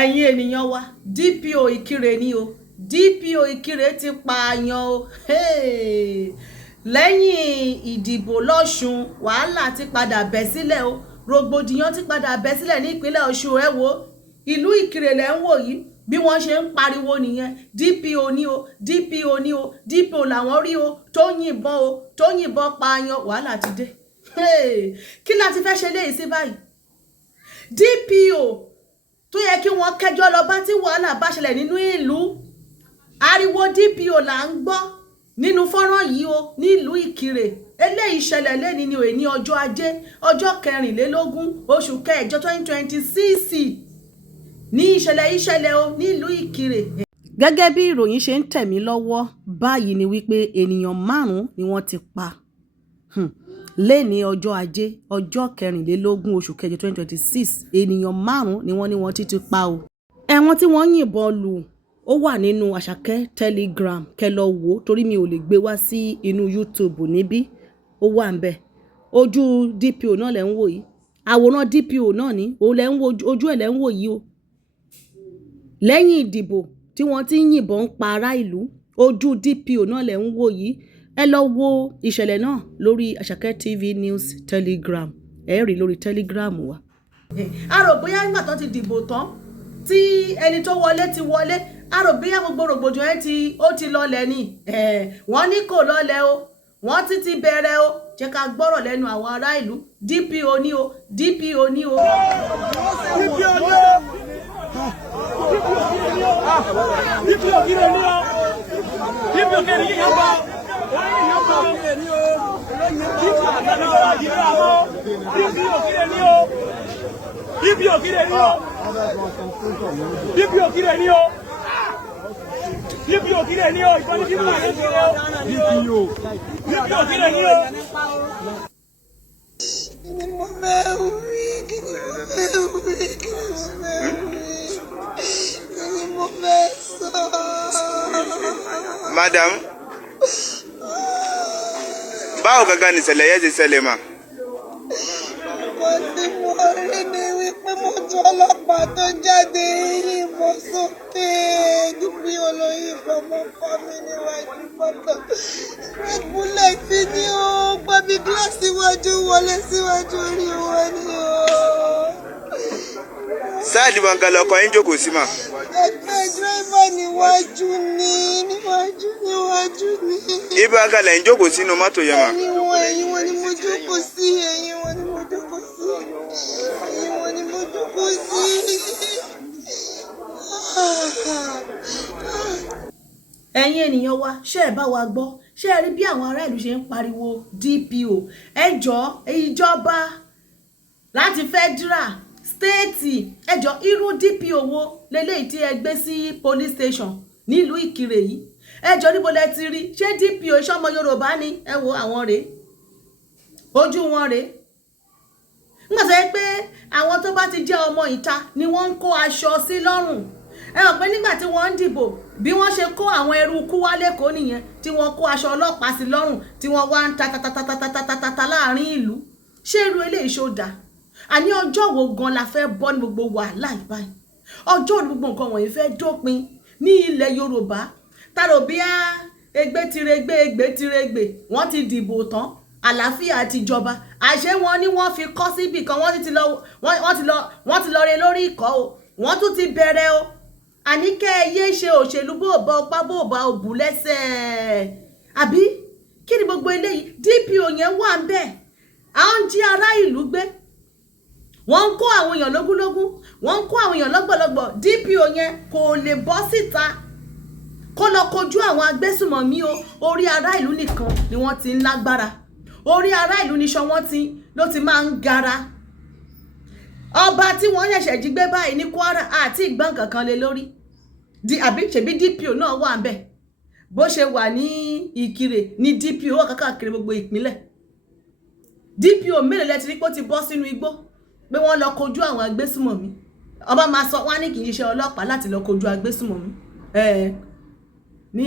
ẹ̀yin ènìyàn wa DPO Ìkirè ni o DPO Ìkirè ti pààyàn o lẹ́yìn ìdìbò lọ́ṣùn wàhálà ti padà bẹ́ sílẹ̀ o rògbòdìyàn ti padà bẹ́ sílẹ̀ ní ìpínlẹ̀ Ọ̀ṣun ẹ wo ìlú Ìkirè lẹ́ ń wò yìí bí wọ́n ṣe ń pariwo nìyẹn DPO ni o DPO ni o DPO làwọn rí o tó yìnbọn pààyàn wàhálà ti dé kí láti fẹ́ ṣe léyìí sí báyìí DPO tó yẹ kí wọ́n kẹjọ́ lọ bá tí wàhálà bá ṣẹlẹ̀ nínú ìlú ariwo DPO là ń gbọ́ nínú fọ́nrán yìí o nílùú Ìkirè eléyìí ṣẹlẹ̀ lẹ́ni ní òní ọjọ́ ajé ọjọ́ 24 oṣù kẹjọ 2026 ní ìṣẹ̀lẹ̀ o nílùú Ìkirè. Gẹ́gẹ́ bí ìròyìn ṣe ń tẹ̀ mí lọ́wọ́ báyìí ni wípé ènìyàn 5 ni wọ́n ti pa lẹ́ni ọjọ́ ajé ọjọ́ 24 oṣù kẹjọ 2026 ènìyàn 5 ni wọ́n ti pa o. Ẹ̀wọ̀n tí wọ́n yìnbọn lù ó wà nínú Àṣàkẹ́ Telegram kẹ́ lọ wò torí mi ò lè gbé wá sí inú YouTube níbí ó wà ń bẹ̀ ojú DPO náà lẹ́ ń wò yìí àwòrán DPO náà ní òun lẹ́ ń wo ojú ẹ̀ lẹ́ ń wò yìí o lẹ́yìn ìdìbò tí wọ́n ti ń yìnbọn ń pa ará ìlú ojú DPO náà lẹ́ ń wò yìí ẹ lọ wo ìṣẹ̀lẹ̀ náà lórí Àṣàkẹ́ TV News Telegram ẹ rí lórí Telegram wa. a rò bóyá nígbà tó ti dìbò tán tí ẹni tó wọlé ti wọlé a rò bóyá gbogbo rògbòdìyàn ó ti lọlẹ̀ ni wọ́n ní kò lọlẹ̀ o wọ́n ti bẹ̀rẹ̀ o jẹ́ ká gbọ́rọ̀ lẹ́nu àwọn ará ìlú DPO ni o DPO ni o. DPO ni o. DPO Ìkirè ni o. DPO Ìkirè ni o. DPO Ìkirè ni o. DPO Ìkirè ni o. DPO Ìkirè ni o. Ìkọ́ni DPO Ìkirè ni o. Madam, báwo gangan ni ìṣẹ̀lẹ̀ yẹn ti ṣẹlẹ̀ mà? Mo ti mọ rí ni wípé mo jọ ọlọ́pàá tó jáde yìnbọn sókè níbi olóyìnbọn mọ́ kọ́ mi níwájú fọ́tò. Red bullet ni ó gbọ́ bí gíláàsì iwájú wọlé síwájú orí wọn ni ó. Sáàdì wọn gan lọkọ yín jókòó sí mà. Ẹgbẹ́ dírẹ́fà níwájú ni. Ibi agalẹ̀ ń jókòó sínú mọ́tò yẹn mà. Ẹ̀yìn wọn ni mo jókòó sí. Ẹ̀yìn wọn ni mo jókòó sí. Ẹ̀yin ènìyàn wa ṣé ẹ bá wa gbọ́ ṣé ẹ rí bí àwọn ará ìlú ṣe ń pariwo DPO ẹ jọ̀ọ́ ìjọba láti federal state ẹ jọ̀ọ́ irú DPO wo leléyìí tí ẹ gbé sí police station nílùú Ìkirè yìí ẹ jọ̀ọ́ níbo lẹ ti rí ṣé DPO iṣẹ́ ọmọ Yorùbá ni ẹ wo àwọn rèé ojú wọn rèé nígbà tó yẹ pé àwọn tó bá ti jẹ́ ọmọ ìta ni wọ́n ń kó aṣọ sí lọ́rùn ẹ hàn pé nígbà tí wọ́n ń dìbò bí wọ́n ṣe kó àwọn eruku wá lẹ́kọ̀ọ́ nìyẹn tí wọ́n kó aṣọ ọlọ́pàá sí lọ́rùn tí wọ́n wá ń ta láàrin ìlú ṣé irú eléyìí ṣó dà àní ọjọ́ wo gan la fẹ́ bọ́ ní gbogbo wàhálà yìí báyìí ọjọ́ ní gbogbo nǹkan wọ̀nyí fẹ́ dópin ní ilẹ̀ Yorùbá tàrò bí ẹgbẹ́ tirẹgbẹ́ wọ́n ti dìbò tán àlàáfíà ti jọba àṣé wọn ni wọ́n fi kọ́ síbì kan wọ́n ti lọ re lórí ìkọ́ o wọ́n tún ti bẹ̀rẹ̀ o àní kẹ́ ẹ yé ṣe òṣèlú bó bá ọpá bó bá òbú lẹ́sẹ̀ àbí kí ni gbogbo eléyìí DPO yẹn wà ń bẹ̀ àwọn jí ará ìlú gbé wọ́n ń kó àwọn èèyàn lógúnlógún wọ́n ń kó àwọn èèyàn lọ́gbọ̀lọ́gbọ̀ DPO yẹn kò lè bọ́ síta kó lọ kojú àwọn agbésùmọ̀mí o orí ará ìlú nìkan ni wọ́n ti ń lágbára orí ará ìlú níṣọ́ wọ́n ló ti máa ń gara ọba tí wọ́n ṣẹ̀ṣẹ̀ jí gbé báyìí ní Kwara àti ìgbọ́n kankan lé lórí àbí ṣebí DPO náà wà ń bẹ̀ bó ṣe wà ní Ìkirè ní DPO wà káàkiri gbogbo ìpínlẹ̀ DPO mélòó lẹ ti rí pé ó ti bọ́ sínú igbó pé wọ́n lọ kojú àwọn agbésùmọ̀mí ọba máa sọ wọ́n ní kì í ṣiṣẹ́ ọlọ́pàá láti lọ kojú agbésùmọ̀mí ní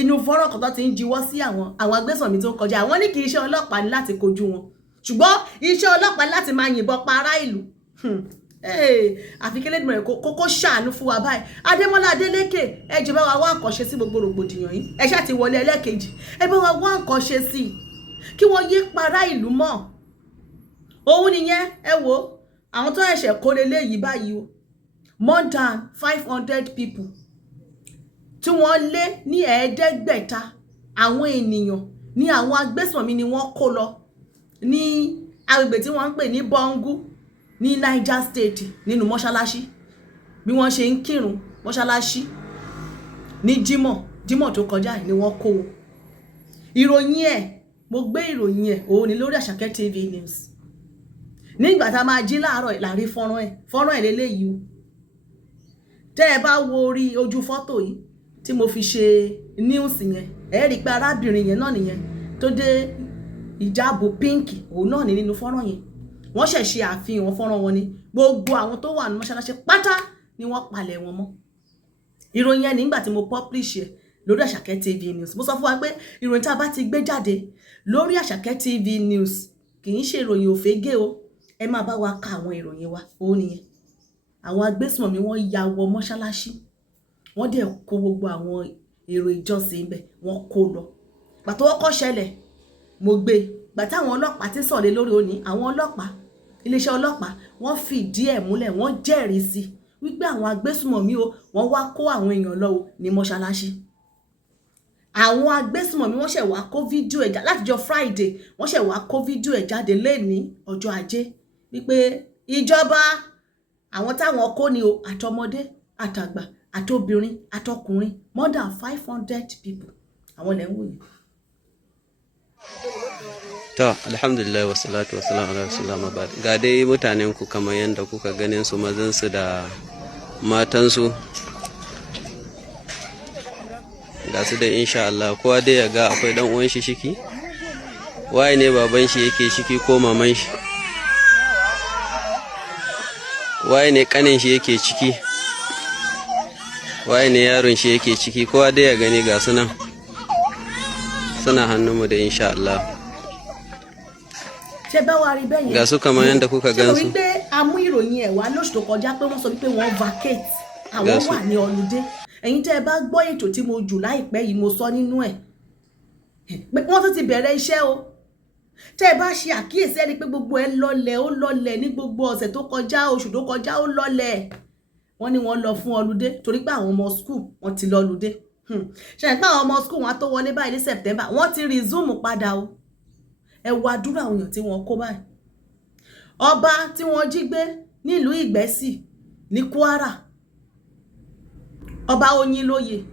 inú fọ́rọ̀ kan tó ti ń jiwọ́ sí àwọn agbésùmọ̀mí tó ń kọjá àwọn ní kì í ṣe ọlọ́pàá ní láti kojú wọn ṣùgbọ́n iṣẹ́ ọlọ́pàá láti máa yìnbọn pa ará ìlú àfi kélédùn rẹ̀ kókó ṣàánú fún wa báyìí. Adémọ́lá Adélékè ẹ jẹ́ bá wa wá nǹkan ṣe sí gbogbo rògbòdìyàn yìí, ẹ ṣáà ti wọlé ẹlẹ́kejì, ẹ bá wa wá nǹkan ṣe sí kí wọ́n yé para ìlú mọ́. Òun nìyẹn, ẹ wo àwọn tó ẹ̀ṣẹ̀ kó leléyìí báyìí o, more than 500 people tí wọ́n lé ní 500 àwọn ènìyàn ní àwọn agbésùnmọ̀mí ni wọ́n kó lọ ní agbègbè tí wọ́n ń pè ní Bongu ní Niger State nínú mọ́ṣáláṣí bí wọ́n ṣe ń kírun mọ́ṣáláṣí ní Jímọ̀ tó kọjá ni wọ́n kó o. Ìròyìn ẹ̀ mo gbé ìròyìn ẹ̀ òun ni lórí Àṣàkẹ́ TV News. Nígbà tá a máa jí láàárọ̀ ìlàrí fọ́nrán ẹ̀ lélẹ́yìí o. Tẹ́ ẹ bá wo orí ojú fọ́tò yìí tí mo fi ṣe news yẹn, ẹ rí pé arábìnrin yẹn náà nìyẹn tó dé ìjáàbò pínkì, òun náà ní nínú fọ́nrán yẹn. Wọ́n ṣẹ̀ ṣe àfihàn fọ́nrán wọn ni gbogbo àwọn tó wà ní mọ́ṣáláṣí pátá ni wọ́n palẹ̀ wọn mọ́. Ìròyìn yẹn nígbà tí mo publish ẹ̀ lórí Àṣàkẹ́ TV News, mo sọ fún wa pé ìròyìn tá a bá ti gbé jáde lórí Àṣàkẹ́ TV News kì í ṣe ìròyìn òfégè o, ẹ máa bá wa ka àwọn ìròyìn wa. Òun nìyẹn, àwọn agbésùnmọ̀mí wọ́n ya wọ mọ́ṣáláṣí, wọ́n dẹ̀ kó gbogbo àwọn èrò ìjọsìn ibẹ̀ wọ́n kó lọ. Pàtó wọ́kọ́ ṣẹlẹ̀ mo gbé gbàtà àwọn ọlọ́pàá tí sọ̀rọ̀ lórí òní, àwọn ọlọ́pàá iléeṣẹ́ ọlọ́pàá wọ́n fìdí ẹ̀ múlẹ̀, wọ́n jẹ́rìí sí wípé àwọn agbésùnmọ̀mí o wọ́n wá kó àwọn èèyàn lọ ní mọ́ṣáláṣí. Àwọn agbésùnmọ̀mí wọ́n ṣẹ̀ wá kó fídíò ẹ̀ jáde látijọ́ Friday, wọ́n ṣẹ̀ wá kó fídíò ẹ̀ jáde lẹ́ni ọjọ́ Ajé wípé ìjọba àwọn táwọn kó ni o, àtọmọdé àtàgbà àtobìnrin àtọkùnrin, more than 500 people àwọn lẹ́ ń wò yìí. To, alhamdulillah wa salatu wa salam ala rasulullah mabad. Ga dai mutanen ku kamar yadda kuka ganin su, mazan su da matan su. Ga su da insha Allah kowa dai ya ga akwai dan uwan shi shiki. Waye ne baban shi yake shiki ko maman shi? Waye ne kanin shi yake ciki? Waye ne yaron shi yake ciki? Kowa dai ya gani ga su nan. Suna hannunmu da insha Allah. Ṣé bá wa rí bẹ́ẹ̀ yẹn? Ga su kamar yadda kuka gan su. Ṣé wípé a mú ìròyìn ẹ̀ wá lóṣù tó kọjá pé wọ́n sọ wípé wọ́n vacate, àwọn wà ní ọlùdé. Ẹ̀yin tẹ́ ẹ bá gbọ́ ètò tí mo jù láìpẹ́ yìí mo sọ nínú ẹ̀ pé wọ́n tún ti bẹ̀rẹ̀ iṣẹ́ o. Tẹ́ ẹ bá ṣe àkíyèsí ẹni pé gbogbo ẹ lọlẹ̀ ó lọlẹ̀ ní gbogbo ọ̀sẹ̀ tó kọjá, oṣù tó kọjá ó lọlẹ̀. Wọ́n ní wọ́n lọ fún ọlùdé torí pé àwọn ọmọ school wọ́n ti lọ ọlùdé. Ṣé ẹ̀ pé àwọn ọmọ school wọn tó wọlé báyìí ní September wọ́n ti resume padà o. Ẹ wo àdúrà àwọn èèyàn tí wọ́n kó báyìí. Ọba tí wọ́n jí gbé nílùú Ìgbẹ́sì ní Kwara, Ọba Oyinlóye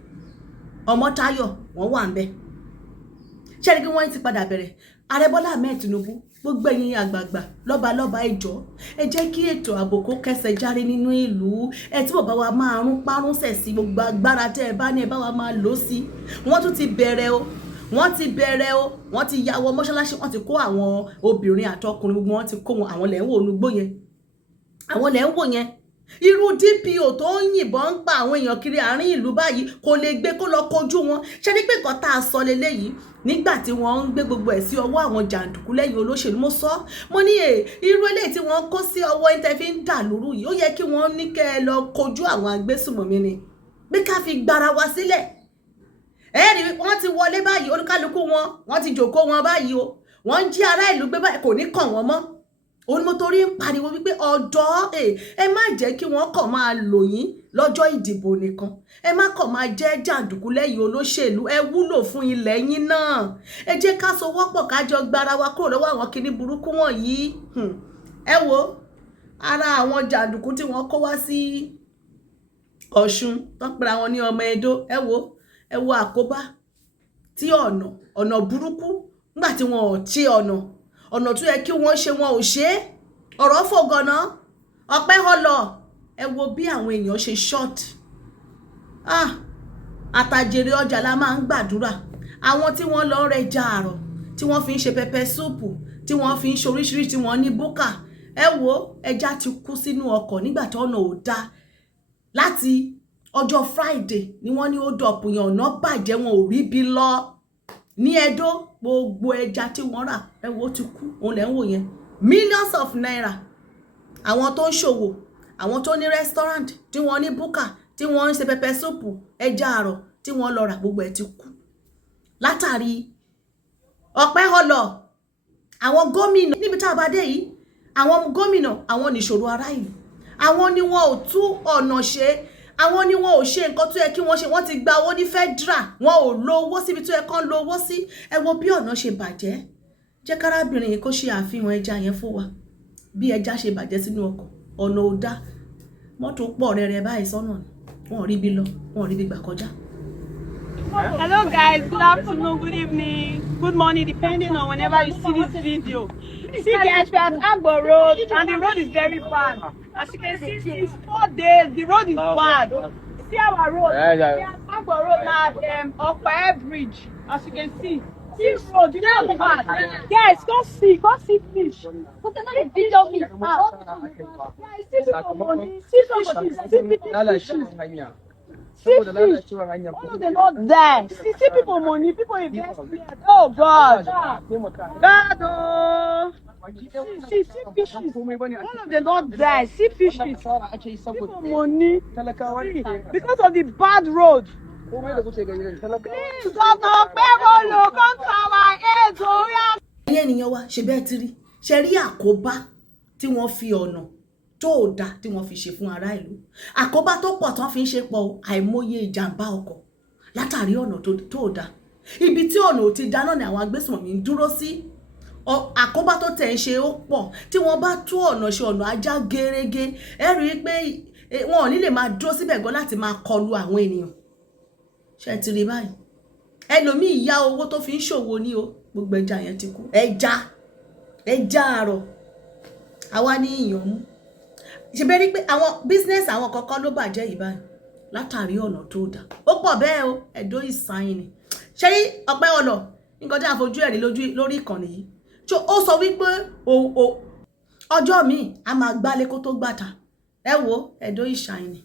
Ọmọ́táyọ̀ wọ́n wà ń bẹ̀. Ṣé rí kí wọ́n ti padà bẹ̀rẹ̀? Ààrẹ Bọ́lá Ahmed Tinubu, gbogbo ẹ̀yin àgbààgbà lọ́balọ́ba ẹjọ́ ẹ jẹ́ kí ètò ààbò kó kẹsẹ̀ járe nínú ìlú. Ẹ tí bàbá wa máa rún párúnsẹ̀ sí gbogbo agbára tẹ́ ẹ bá ní ẹ bá wa máa lò sí. Wọ́n tún ti bẹ̀rẹ̀ o, wọ́n ti bẹ̀rẹ̀ o, wọ́n ti ya wọ mọ́ṣáláṣí, wọ́n ti kó àwọn obìnrin àtọkùnrin gbogbo wọn ti kó wọn, àwọn lẹ́ ń wò nugbó yẹn, àwọn lẹ́ ń wò yẹn. Irú DPO tó ń yìnbọn ń pa àwọn èèyàn kiri àárín ìlú báyìí kò lè gbé kó lọ kojú wọn. Ṣé ní pé nǹkan tá a sọ leléyìí nígbà tí wọ́n ń gbé gbogbo ẹ̀ sí ọwọ́ àwọn jàǹdùkú lẹ́yìn olóṣèlú, mo sọ mo ní irú eléyìí tí wọ́n kó sí ọwọ́ ẹ̀ tẹ́ fi ń dà lóru yìí ó yẹ kí wọ́n ní kẹ́ ẹ lọ kojú àwọn agbésùnmọ̀mí ni bí ká fi gbára wa sílẹ̀. Rí wọ́n ti wọlé báyìí, olúkálukú wọn wọ́n ti jòkó wọn báyìí o, wọ́n ń jí ará ìlú gbé báyìí, kò ní kàn wọ́n mọ́. Òun mo torí ń pariwo wípé ọ̀dọ́ ẹ má jẹ́ kí wọ́n kàn máa lò yín lọ́jọ́ ìdìbò nìkan, ẹ má kàn máa jẹ́ jàǹdùkú lẹ́yìn olóṣèlú, ẹ wúlò fún ilẹ̀ yín náà. Ẹ jẹ́ ká sowọ́pọ̀ ká jọ gbára wa kúrò lọ́wọ́ àwọn kinní burúkú wọ̀nyí. Ẹ wo ara àwọn jàǹdùkú tí wọ́n kó wá sí Ọ̀ṣun tó ń pera wọn ní ọmọ Ẹdó, ẹ wo àkóbá tí ọ̀nà burúkú nígbà tí wọn ò tí ọ̀nà tó yẹ kí wọ́n ṣe wọn ò ṣe. Ọ̀rọ̀ fògànà ọpẹ́ họlọ̀, ẹ wo bí àwọn èèyàn ṣe short. Àtàjèrè ọjà la máa ń gbàdúrà. Àwọn tí wọ́n lọ rẹja àrọ̀ tí wọ́n fi ń ṣe pẹpẹ súùpù tí wọ́n fi ń ṣe oríṣiríṣi tí wọ́n ní búkà, ẹ wo ẹja ti kú sínú ọkọ̀ nígbà tí ọ̀nà ò dáa. Láti ọjọ́ Friday ni wọ́n ní ó dọ̀pù yàn, ọ̀nà bàjẹ́, wọn ò rí bí lọ ní Ẹdó. Gbogbo ẹja tí wọ́n rà ẹ wo ti kú, òun lẹ́ ń wò yẹn, millions of naira. Àwọn tó ń ṣòwò àwọn tó ní restaurant tí wọ́n ní búkà tí wọ́n ń ṣe pẹpẹ súpù ẹja àrọ̀ tí wọ́n lọ rà gbogbo ẹ̀ ti kú látàrí Ọpẹ́họlọ. Àwọn gómìnà níbi tá a bá dé yìí, àwọn gómìnà àwọn nìṣòro ará ìlú, àwọn ni wọn ò tú ọ̀nà ṣe, àwọn ni wọn ò ṣe nǹkan tó yẹ kí wọ́n ṣe. Wọ́n ti gba owó ní federal, wọn ò lo owó síbi tó yẹ kán lo owó sí. Ẹ wo bí ọ̀nà ṣe bàjẹ́. Jẹ́ kárábìnrin yìí kó ṣe àfihàn ẹja yẹn fún wa, bí ẹja ṣe bàjẹ́ sínú ọkọ̀, ọ̀nà ò dá, mọ́tò pọ̀ rẹ̀rẹ̀ báyìí sọ́nà ni, wọn ò rí bí lọ, wọn ò rí bí gbà kọjá. Hello guys, good afternoon, good evening, good morning, depending on whenever you see this video. See guys, we are at Agbo Road and the road is very bad. As you can see, since 4 days, the road is bad. See our road. We are at Agbo Road now at Ofae Bridge. As you can see, this road is very bad. Guys, come see fish. But they're not a video me. Guys, see some money, see some fish. See fish. All of them not there. See people money, people invest here. Oh God. God oh. See fishes. All of them not there. See fishes. People money. See, because of the bad road. Please, Governor Okpebholo, come to our aid. Ẹ̀yin ènìyàn wa, ṣe bẹ́ẹ̀ ti rí. Ṣe rí àkóbá tí wọ́n fi ọ̀nà tó dá tí wọ́n fi ṣe fún ará ìlú. Àkóbá tó pọ̀ tán fi ń ṣe pọ̀ àìmọye ìjàmbá ọkọ̀ látàrí ọ̀nà tó dá. Ibi tí ọ̀nà ò ti dá náà ni àwọn agbésùnmọ̀mí ń dúró sí. Àkóbá tó tẹ̀ ń ṣe ó pọ̀. Tí wọ́n bá tú ọ̀nà ṣe ọ̀nà ajá gerege, ẹ rí i pé wọn ò ní lè máa dúró síbẹ̀ gan láti máa kọlu àwọn ènìyàn. Ṣé ti rí báyìí? Ẹlòmíì yá owó tó fi ń ṣòwò ní o, gbogbo ẹja yẹn ti kú. Ẹja àrọ̀. Àwa ní ìyàn mú. Ṣé bẹ́ẹ̀ rí pé àwọn business àwọn kọ̀ọ̀kan ló bàjẹ́ yìí báyìí látàrí ọ̀nà tó dá. Ó pọ̀ bẹ́ẹ̀ o, Ẹ̀dó Ìsàyìn ni. Ṣé rí Ọpẹ́họlọ nǹkan tí a fojú ẹ̀rí lórí ìkànnì yìí? Ó sọ wípé ọjọ́ míì a máa gbálé kó tó gbàtà. Ẹ wo Ẹ̀dó Ìsàyìn ni.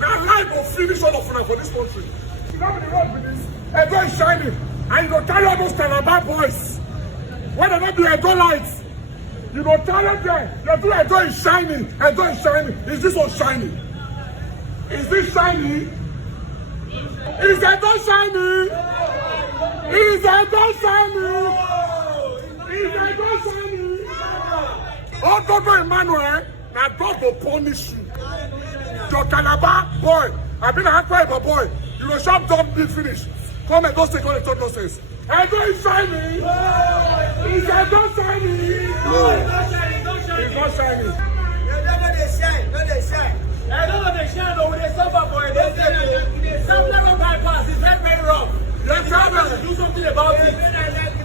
Now life will finish all of us for this country. You know the road with this. Ẹ̀dó Ìsàyìn and you go carry all those Calabar boys. When they not do Ẹ̀dó lights. You go tell them there, you do Ẹ̀dó Ìsàyìn, Ẹ̀dó Ìsàyìn. Is this one shiny? Is this shiny? Is Ẹ̀dó shiny? Is Ẹ̀dó shiny? Is Ẹ̀dó shiny? Oh, Governor Emmanuel, now God will punish you. Your Calabar boy, I've been a Akwa boy. You go shop dump be finished. Come and go say, come and talk nonsense. Ẹ̀dó Ìsàyìn. Is Ẹ̀dó shiny? No. It's not shiny. They shine. I don't know they shine, but when they suffer for it, they some level bypass. It's very, very wrong. They try to do something about it.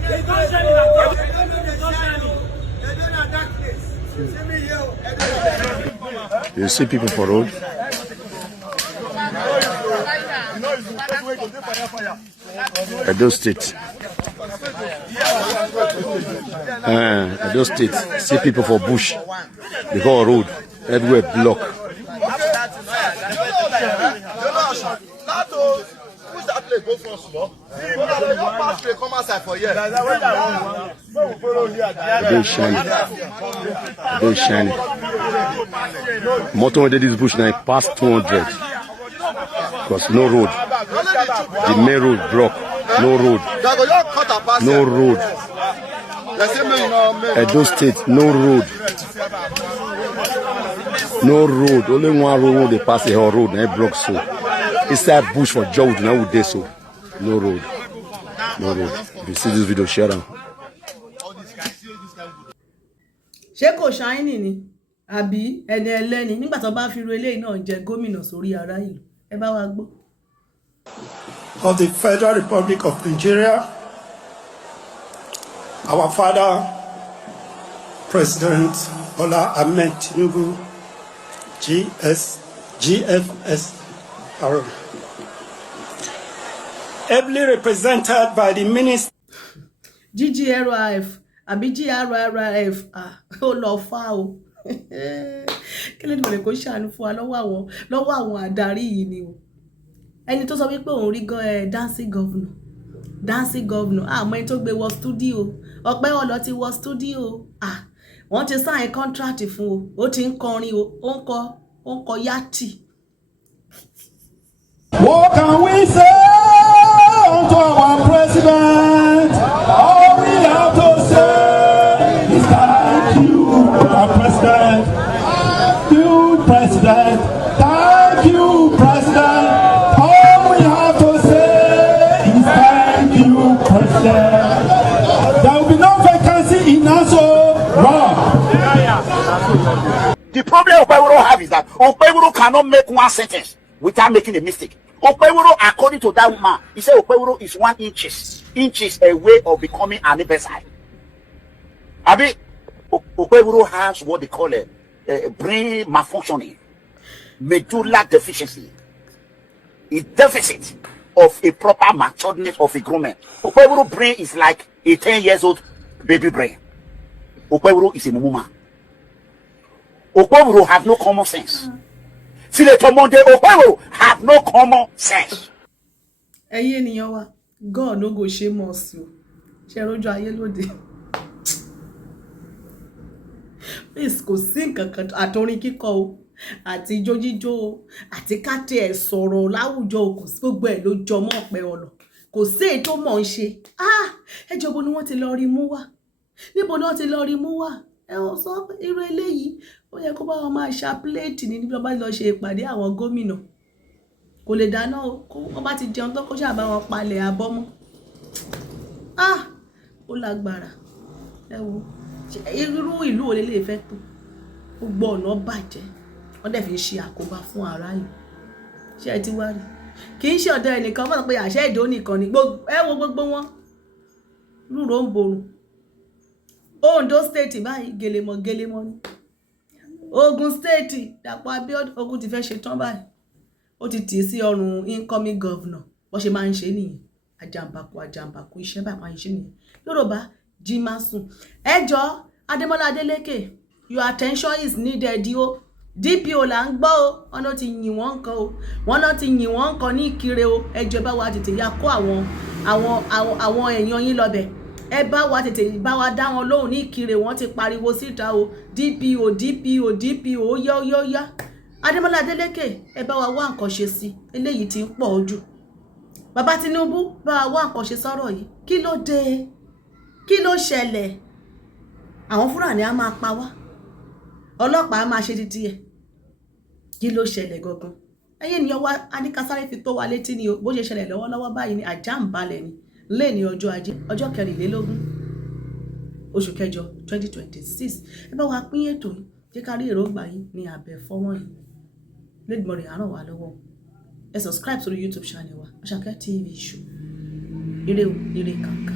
They don't shine at all. They don't shine. They don't have that place. See me here. You see people for road. Edo State. Edo State. See people for bush. They go on road. Everywhere block. Go for small. Come outside for here. They shine. They shine. Motor when they this bush now past 200. Because no road. The main road block. No road. No road. Edo State, no road. No road. Only one road when they pass the whole road. Now block so. Inside bush for Joe, now we there so. No road. No road. If you see this video, share them. Ṣé kò ṣáínì ni àbí ẹni ẹlẹ́ni nígbà tó bá fi ru eléyìí náà jẹ gómìnà sórí ará ìlú? Ẹ bá wa gbọ́. Of the Federal Republic of Nigeria, our father, President Bola Ahmed Tinubu, GFS, ably represented by the minister. GGRF, àbí GRRF, ó lọ fà o. Kí ló dé mo lè kó ṣàánú fún wa lọ́wọ́ àwọn adarí yìí ni o. Ẹni tó sọ wípé òun rí dancing governor, àmọ́ ẹni tó gbé wọ studio, Ọpẹ́họlọ ti wọ studio, wọ́n ti sign contract fún o, ó ti ń kọrin o, ó ń kọ ó ń kọ yátì. What can we say unto our president? All we have to say is thank you, our president. Thank you, president. Thank you, president. All we have to say is thank you, president. There will be no vacancy in Aso Rock. The problem Okpebholo have is that Okpebholo cannot make one sentence without making a mistake. Okpebholo, according to that woman, he said Okpebholo is 1 inches away of becoming an imbecile. Abi, Okpebholo has what they call a brain malfunctioning, medulla deficiency, a deficit of a proper matureness of a grown man. Okpebholo brain is like a 10 years old baby brain. Okpebholo is a mumu. Okpebholo have no common sense. Senator Monday Okpebholo have no common sense. Ẹ̀yin ènìyàn wa, God no go shame us o. Ṣé rojo ayé lóde. Please kò sí nǹkan kan àtorin kíkọ o, àti ijó jíjó o, àti káte ẹ̀ sọ̀rọ̀ láwùjọ o, kò sí gbogbo ẹ̀ ló jọ mọ́ ọ̀pẹ ọ̀nà. Kò sí èyí tó mọ̀ ń ṣe. Ẹjọ́ bo ni wọ́n ti lọ rí mú wá? Níbo ni wọ́n ti lọ rí mú wá? Ẹ ó sọ pé irú eléyìí ó yẹ kó bá wọn máa ṣa pléètì ní níbi wọn bá lọ ṣe ìpàdé àwọn gómìnà. Kò lè dáná o, kó wọ́n bá ti jẹun tó kó ṣáà bá wọn palẹ̀ abọ́ mọ́. Ó lágbára. Ẹ wo irú ìlú wo lélẹ̀ fẹ́ tó? Gbogbo ọ̀nà bàjẹ́. Wọ́n dẹ̀ fi ṣe àkóbá fún ará yìí. Ṣé ẹ ti wá rí? Kì í ṣe ọ̀dọ̀ ẹnìkan mọ̀ pé àṣẹ ìdó nìkan ni ẹ wo gbogbo wọn. Rúrò ń borùn. Ondo state báyìí gèlèmọ̀ ni. Ogun state Dàpọ̀ Abíọ́dún ogun ti fẹ́ ṣe tán báyìí. Ó ti tì í sí ọrùn incoming governor. Wọ́n ṣe máa ń ṣe nìyẹn. Àjàmbàkú iṣẹ́ báyìí máa ń ṣe nìyẹn. Yorùbá jí máa sùn. Ẹ jọ̀ọ́ Adémọ́lá Adélékè, your attention is needed o. DPO là ń gbọ́ o. Wọ́n náà ti yìn wọ́n nǹkan o. Wọ́n náà ti yìn wọ́n nǹkan ní Ìkirè o. Ẹ jọ̀ọ́ bá wa tètè ya kó àwọn èèyàn yín lọ́bẹ̀. Ẹ bá wa tètè bá wa dá wọn lóhùn ní Ìkirè, wọ́n ti pariwo síta o. DPO ó yá. Adémọ́lá Adélékè, ẹ bá wa wá nǹkan ṣe sí. Eléyìí ti ń pọ̀ jù. Bàbá Tinubu bá wa wá nǹkan ṣe sọ́rọ̀ yìí. Kí ló dé? Kí ló ṣẹlẹ̀? Àwọn Fúlàní á máa pa wá. Ọlọ́pàá á máa ṣe títí ẹ̀. Kí ló ṣẹlẹ̀ gangan? Ẹ̀yin ènìyàn wa, a ní ká sáré fi tó wa létí ni o. Bó ṣe ṣẹlẹ̀ lọ́wọ́lọ́wọ́ báyìí ni àjàǹbalẹ̀ ni. Lẹ́ni ọjọ́ Ajé, ọjọ́ 24 oṣù kẹjọ 2026. Ẹ bá wa pín ètò yìí. Jẹ́ ká rí èròǹgbà yín ní abẹ́ fọ́nrán yìí. Lédìmọ̀rẹ̀ á ràn wá lọ́wọ́. Ẹ subscribe sórí YouTube channel wa, Àṣàkẹ́ TV Show. Ire o, ire kàǹkà.